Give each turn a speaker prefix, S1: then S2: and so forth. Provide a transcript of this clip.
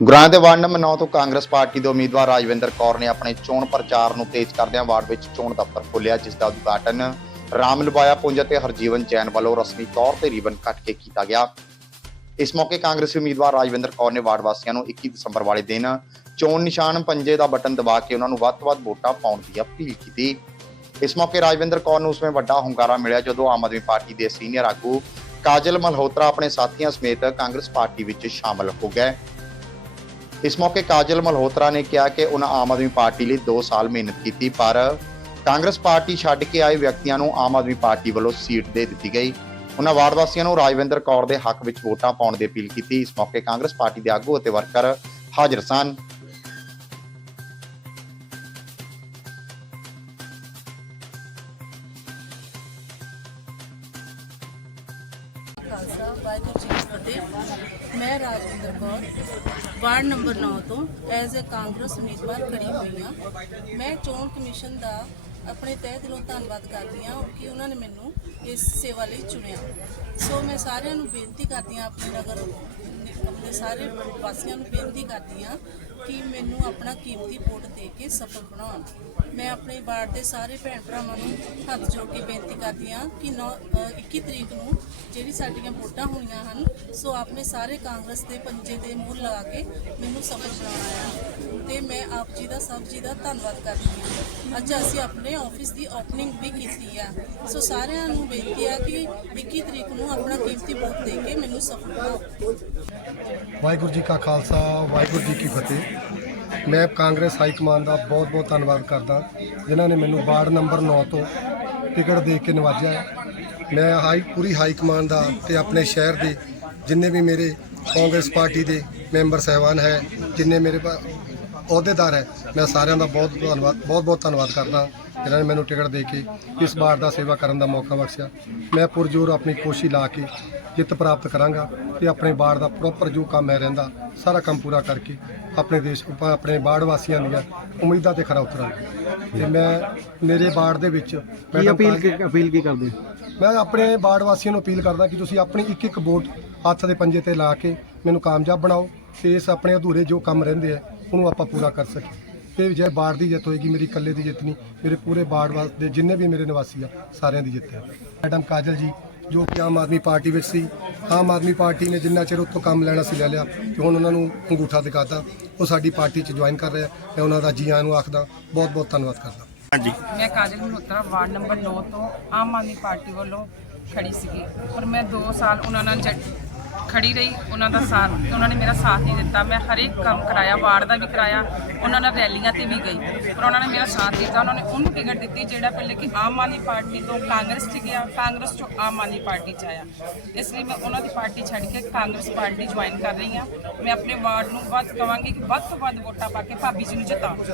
S1: ਗੁਰਾਂ ਦੇ ward number 9 ਤੋਂ ਕਾਂਗਰਸ ਪਾਰਟੀ ਦੇ ਉਮੀਦਵਾਰ ਰਾਜਵਿੰਦਰ ਕੌਰ ਨੇ ਆਪਣੇ ਚੋਣ ਪ੍ਰਚਾਰ ਨੂੰ ਤੇਜ਼ ਕਰਦਿਆਂ ਵਾਰਡ ਵਿੱਚ ਚੋਣ ਦਫ਼ਤਰ ਖੋਲ੍ਹਿਆ, ਜਿਸ ਦਾ ਉਦਘਾਟਨ ਰਾਮ ਲਵਾਇਆ ਪੁੰਜ ਅਤੇ ਹਰਜੀਵਨ ਜੈਨ ਵੱਲੋਂ ਰਸਮੀ ਤੌਰ ਤੇ ਰੀਬਨ ਕੱਟ ਕੇ ਕੀਤਾ ਗਿਆ। ਇਸ ਮੌਕੇ ਕਾਂਗਰਸੀ ਉਮੀਦਵਾਰ ਰਾਜਵਿੰਦਰ ਕੌਰ ਨੇ ਵਾਰਡ ਵਾਸੀਆਂ ਨੂੰ 21 ਦਸੰਬਰ ਵਾਲੇ ਦਿਨ ਚੋਣ ਨਿਸ਼ਾਨ ਪੰਜੇ ਦਾ ਬਟਨ ਦਬਾ ਕੇ ਉਹਨਾਂ ਨੂੰ ਵੱਧ ਤੋਂ ਵੱਧ ਵੋਟਾਂ ਪਾਉਣ ਦੀ ਅਪੀਲ ਕੀਤੀ। ਇਸ ਮੌਕੇ ਰਾਜਵਿੰਦਰ ਕੌਰ ਨੂੰ ਉਸਵੇਂ ਵੱਡਾ ਹੁੰਗਾਰਾ ਮਿਲਿਆ, ਜਦੋਂ ਆਮ ਆਦਮੀ ਪਾਰਟੀ ਦੇ ਸੀਨੀਅਰ ਆਗੂ ਕਾਜਲ ਮਲਹੋਤਰਾ ਆਪਣੇ ਸਾਥੀਆਂ ਸਮੇਤ ਕਾਂਗਰਸ ਪਾਰਟੀ ਵਿੱਚ ਸ਼ਾਮਲ ਹੋ ਗਏ। ਇਸ ਮੌਕੇ ਕਾਜਲ ਮਲਹੋਤਰਾ ਨੇ ਕਿਹਾ ਕਿ ਉਹਨਾਂ ਆਮ ਆਦਮੀ ਪਾਰਟੀ ਲਈ 2 ਸਾਲ ਮਿਹਨਤ ਕੀਤੀ, ਪਰ ਕਾਂਗਰਸ ਪਾਰਟੀ ਛੱਡ ਕੇ ਆਏ ਵਿਅਕਤੀਆਂ ਨੂੰ ਆਮ ਆਦਮੀ ਪਾਰਟੀ ਵੱਲੋਂ ਸੀਟ ਦੇ ਦਿੱਤੀ ਗਈ। ਉਹਨਾਂ ਵਾਰਡ ਵਾਸੀਆਂ ਨੂੰ ਰਾਜਵਿੰਦਰ ਕੌਰ ਦੇ ਹੱਕ ਵਿੱਚ ਵੋਟਾਂ ਪਾਉਣ ਦੀ ਅਪੀਲ ਕੀਤੀ। ਇਸ ਮੌਕੇ ਕਾਂਗਰਸ ਪਾਰਟੀ ਦੇ ਆਗੂ ਅਤੇ ਵਰਕਰ ਹਾਜ਼ਰ ਸਨ।
S2: ਖਾਲਸਾ, ਵਾਹਿਗੁਰੂ ਜੀ ਕੀ ਫਤਿਹ। ਮੈਂ ਰਾਜਵਿੰਦਰ ਕੌਰ, ਵਾਰਡ ਨੰਬਰ 9 ਤੋਂ ਐਜ਼ ਅ ਕਾਂਗਰਸ ਉਮੀਦਵਾਰ ਖੜੀ ਹੋਈ ਹਾਂ। ਮੈਂ ਚੋਣ ਕਮਿਸ਼ਨ ਦਾ ਆਪਣੇ ਤਹਿ ਦਿਲੋਂ ਧੰਨਵਾਦ ਕਰਦੀ ਹਾਂ ਕਿ ਉਹਨਾਂ ਨੇ ਮੈਨੂੰ ਇਸ ਸੇਵਾ ਲਈ ਚੁਣਿਆ। ਸੋ ਮੈਂ ਸਾਰਿਆਂ ਨੂੰ ਬੇਨਤੀ ਕਰਦੀ ਹਾਂ, ਆਪਣੇ ਨਗਰ, ਆਪਣੇ ਸਾਰੇ ਵਾਸੀਆਂ ਨੂੰ ਬੇਨਤੀ ਕਰਦੀ ਹਾਂ ਕਿ ਮੈਨੂੰ ਆਪਣਾ ਕੀਮਤੀ ਵੋਟ ਦੇ ਕੇ ਸਫਲ ਬਣਾਉਣ। ਮੈਂ ਆਪਣੇ ਵਾਰਡ ਦੇ ਸਾਰੇ ਭੈਣ ਭਰਾਵਾਂ ਨੂੰ ਹੱਥ ਜੋੜ ਕੇ ਬੇਨਤੀ ਕਰਦੀ ਹਾਂ ਕਿ ਨੌ- ਅ, 21 ਤਰੀਕ ਨੂੰ ਜਿਹੜੀ ਸਾਡੀਆਂ ਵੋਟਾਂ ਹੋਈਆਂ ਹਨ ਸੋ ਆਪਣੇ ਸਾਰੇ ਕਾਂਗਰਸ ਦੇ ਪੰਜੇ ਤੇ ਮੂਹਰ ਲਗਾ ਕੇ ਮੈਨੂੰ ਸਫਲ ਬਣਾਉਣਾ ਹੈ। ਤੇ ਮੈਂ ਆਪ ਜੀ ਦਾ ਸਭ ਜੀ ਦਾ ਧੰਨਵਾਦ ਕਰਦੀ ਹਾਂ। ਅੱਜ ਅਸੀਂ ਆਪਣੇ ਆਫਿਸ ਦੀ ਓਪਨਿੰਗ ਵੀ ਕੀਤੀ ਆ। ਸੋ ਸਾਰਿਆਂ ਨੂੰ ਬੇਨਤੀ ਹੈ 21 ਤਰੀਕ ਨੂੰ ਆਪਣਾ ਕੀਮਤੀ ਵੋਟ ਦੇ ਕੇ ਮੈਨੂੰ ਸਫਲ ਬਣਾਓ
S3: ਵਾਹਿਗੁਰੂ ਜੀ ਕਾ ਖਾਲਸਾ, ਵਾਹਿਗੁਰੂ ਜੀ ਕੀ ਫਤਿਹ। ਮੈਂ ਕਾਂਗਰਸ ਹਾਈ ਕਮਾਂਡ ਦਾ ਬਹੁਤ ਬਹੁਤ ਧੰਨਵਾਦ ਕਰਦਾ, ਜਿਨ੍ਹਾਂ ਨੇ ਮੈਨੂੰ ਵਾਰਡ ਨੰਬਰ 9 ਤੋਂ ਟਿਕਟ ਦੇ ਕੇ ਨਵਾਜਿਆ ਮੈਂ ਹਾਈ, ਪੂਰੀ ਹਾਈ ਕਮਾਂਡ ਦਾ ਤੇ ਆਪਣੇ ਸ਼ਹਿਰ ਦੇ ਜਿੰਨੇ ਵੀ ਮੇਰੇ ਕਾਂਗਰਸ ਪਾਰਟੀ ਦੇ ਮੈਂਬਰ ਸਹਿਬਾਨ ਹੈ, ਜਿੰਨੇ ਮੇਰੇ ਅਹੁਦੇਦਾਰ ਹੈ, ਮੈਂ ਸਾਰਿਆਂ ਦਾ ਬਹੁਤ ਧੰਨਵਾਦ, ਬਹੁਤ ਬਹੁਤ ਧੰਨਵਾਦ ਕਰਦਾ। ਜਿਨ੍ਹਾਂ ਨੇ ਮੈਨੂੰ ਟਿਕਟ ਦੇ ਕੇ ਇਸ ਵਾਰ ਦਾ ਸੇਵਾ ਕਰਨ ਦਾ ਮੌਕਾ ਬਖਸ਼ਿਆ। ਮੈਂ ਪੁਰਜੋਰ ਆਪਣੀ ਕੋਸ਼ਿਸ਼ ਲਾ ਕੇ ਜਿੱਤ ਪ੍ਰਾਪਤ ਕਰਾਂਗਾ ਤੇ ਆਪਣੇ ਬਾੜ ਦਾ ਪ੍ਰੋਪਰ ਜੋ ਕੰਮ ਹੈ ਰਹਿੰਦਾ ਸਾਰਾ ਕੰਮ ਪੂਰਾ ਕਰਕੇ ਆਪਣੇ ਦੇਸ਼ ਆਪਣੇ ਬਾੜ ਵਾਸੀਆਂ ਦੀਆਂ ਉਮੀਦਾਂ ਤੇ ਖਰਾ ਉਤਰਾਂਗਾ। ਤੇ ਮੈਂ ਮੇਰੇ ਬਾੜ ਦੇ ਵਿੱਚ
S4: ਕੀ ਅਪੀਲ ਕੀ ਅਪੀਲ ਕੀ ਕਰਦੇ?
S3: ਮੈਂ ਆਪਣੇ ਬਾੜ ਵਾਸੀਆਂ ਨੂੰ ਅਪੀਲ ਕਰਦਾ ਕਿ ਤੁਸੀਂ ਆਪਣੀ ਇੱਕ ਇੱਕ ਵੋਟ ਹੱਥ ਦੇ ਪੰਜੇ ਤੇ ਲਾ ਕੇ ਮੈਨੂੰ ਕਾਮਯਾਬ ਬਣਾਓ ਤੇ ਇਸ ਆਪਣੇ ਅਧੂਰੇ ਜੋ ਕੰਮ ਰਹਿੰਦੇ ਆ ਉਹਨੂੰ ਆਪਾਂ ਪੂਰਾ ਕਰ ਸਕੀਏ। ਤੇ ਜੇ ਬਾੜ ਦੀ ਜਿੱਤ ਹੋਏਗੀ ਮੇਰੀ ਇਕੱਲੇ ਦੀ ਜਿੱਤ ਨਹੀਂ ਮੇਰੇ ਪੂਰੇ ਬਾੜ ਵਾਸਤੇ ਜਿੰਨੇ ਵੀ ਮੇਰੇ ਨਿਵਾਸੀ ਆ ਸਾਰਿਆਂ ਦੀ ਜਿੱਤ ਹੈ। ਮੈਡਮ ਕਾਜਲ ਜੀ ਜੋ ਕਿ ਆਮ ਆਦਮੀ ਪਾਰਟੀ ਵਿੱਚ ਸੀ ਆਮ ਆਦਮੀ ਪਾਰਟੀ ਨੇ ਜਿੰਨਾ ਚਿਰ ਉੱਥੋਂ ਕੰਮ ਲੈਣਾ ਸੀ ਲੈ ਲਿਆ ਤੇ ਹੁਣ ਉਹਨਾਂ ਨੂੰ ਅੰਗੂਠਾ ਦਿਖਾਤਾ ਉਹ ਸਾਡੀ ਪਾਰਟੀ 'ਚ ਜੁਆਇਨ ਕਰ ਰਿਹਾ ਮੈਂ ਉਹਨਾਂ ਦਾ ਜੀ ਆਇਆਂ ਨੂੰ ਆਖਦਾ ਬਹੁਤ ਬਹੁਤ ਧੰਨਵਾਦ ਕਰਦਾ।
S5: ਮੈਂ ਕਾਜਲ ਮਲਹੋਤਰਾ ਵਾਰਡ ਨੰਬਰ 9 ਤੋਂ ਆਮ ਆਦਮੀ ਪਾਰਟੀ ਵੱਲੋਂ ਖੜੀ ਸੀਗੀ ਪਰ ਮੈਂ 2 ਸਾਲ ਉਹਨਾਂ ਨਾਲ ਜੱਟ ਖੜੀ ਰਹੀ, ਉਹਨਾਂ ਦਾ ਸਾਥ ਉਹਨਾਂ ਨੇ ਮੇਰਾ ਸਾਥ ਨਹੀਂ ਦਿੱਤਾ। ਮੈਂ ਹਰੇਕ ਕੰਮ ਕਰਾਇਆ, ਵਾਰਡ ਦਾ ਵੀ ਕਰਾਇਆ, ਉਹਨਾਂ ਨਾਲ ਰੈਲੀਆਂ ਤੇ ਵੀ ਗਈ। ਪਰ ਉਹਨਾਂ ਨੇ ਮੇਰਾ ਸਾਥ ਦਿੱਤਾ, ਉਹਨਾਂ ਨੇ ਉਹਨੂੰ ਟਿਕਟ ਦਿੱਤੀ ਜਿਹੜਾ ਪਹਿਲੇ ਕਿ ਆਮ ਆਦਮੀ ਪਾਰਟੀ ਤੋਂ ਕਾਂਗਰਸ 'ਚ ਗਿਆ, ਕਾਂਗਰਸ 'ਚੋਂ ਆਮ ਆਦਮੀ ਪਾਰਟੀ 'ਚ ਆਇਆ। ਇਸ ਲਈ ਮੈਂ ਉਹਨਾਂ ਦੀ ਪਾਰਟੀ ਛੱਡ ਕੇ ਕਾਂਗਰਸ ਪਾਰਟੀ ਜੁਆਇਨ ਕਰ ਰਹੀ ਹਾਂ। ਮੈਂ ਆਪਣੇ ਵਾਰਡ ਨੂੰ ਵੱਧ ਕਵਾਂਗੀ ਕਿ ਵੱਧ ਤੋਂ ਵੱਧ ਵੋਟਾਂ ਪਾ ਕੇ ਭਾਬੀ ਜੀ ਨੂੰ ਜਿਤਾਉਣ।